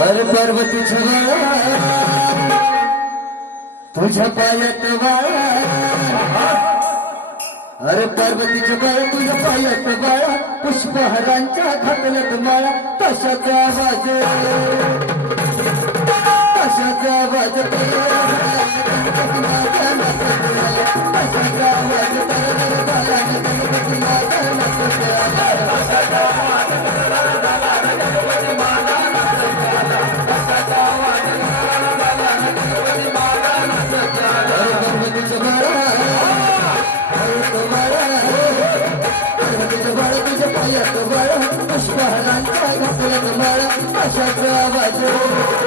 अरे पार्वती तुझ्या पायात बाळा अरे पार्वतीच्या बाळा तुझ्या पायात बाळा पुष्पहारांच्या पार्वतीच्या बाळा तुझ्या पायात बाळा पुष्पहारांच्या खातल्यात माळा तशाचा आवाज. कशाचा आवाज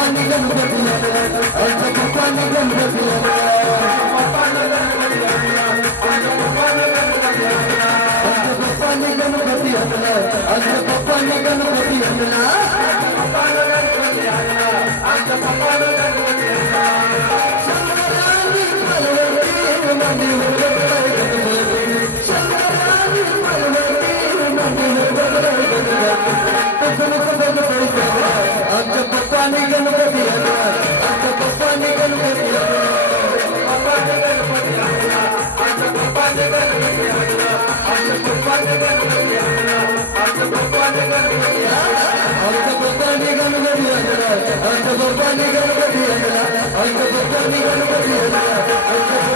पप्पानी गणपती आला. आमच्या पप्पानी गणपती आमच्या पप्पानी गणपती आणला आमच्या गणपती आणला गणपती आणला आमच्या पप्पानी गणपती आणला आमच्या पप्पानी गणपती आणला